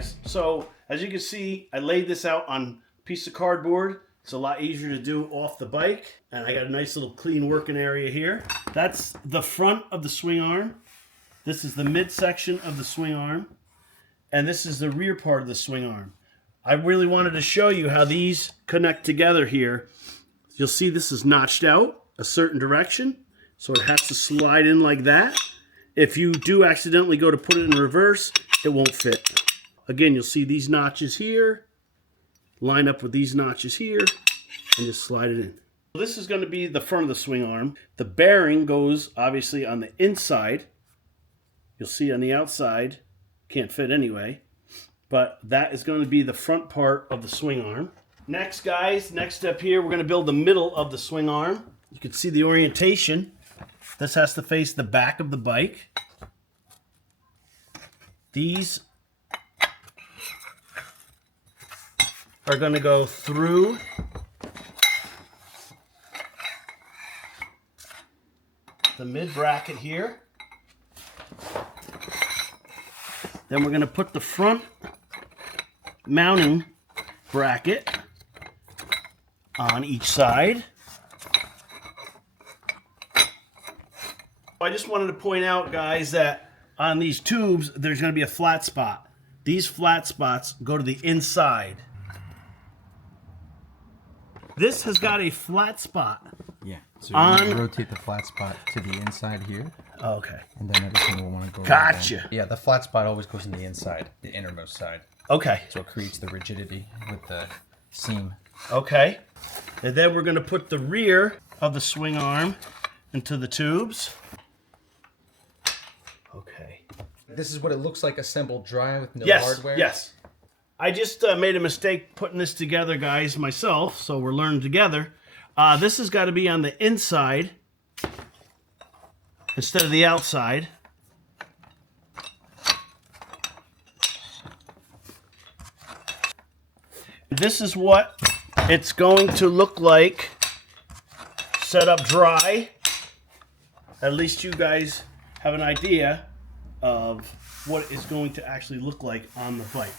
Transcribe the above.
guys. So as you can see, I laid this out on a piece of cardboard. It's a lot easier to do off the bike. And I got a nice little clean working area here. That's the front of the swing arm. This is the midsection of the swing arm. And this is the rear part of the swing arm. I really wanted to show you how these connect together here. You'll see this is notched out a certain direction. So it has to slide in like that. If you do accidentally go to put it in reverse, it won't fit. Again, you'll see these notches here, line up with these notches here, and just slide it in. This is going to be the front of the swing arm. The bearing goes obviously on the inside. You'll see on the outside, can't fit anyway, but that is going to be the front part of the swing arm. Next, guys, next step here, we're going to build the middle of the swing arm. You can see the orientation. This has to face the back of the bike. These are going to go through the mid bracket here. Then we're going to put the front mounting bracket on each side. I just wanted to point out, guys, that on these tubes, there's going to be a flat spot. These flat spots go to the inside. This has got a flat spot. Yeah, so you're going to rotate the flat spot to the inside here. Oh, okay. And then everything will want to go Gotcha. Yeah, the flat spot always goes in the inside, the innermost side. Okay. So it creates the rigidity with the seam. Okay. And then we're going to put the rear of the swing arm into the tubes. Okay. This is what it looks like assembled dry with no hardware? Yes. I just made a mistake putting this together, guys, myself, so we're learning together. This has got to be on the inside instead of the outside. This is what it's going to look like set up dry. At least you guys have an idea of what it's going to actually look like on the bike.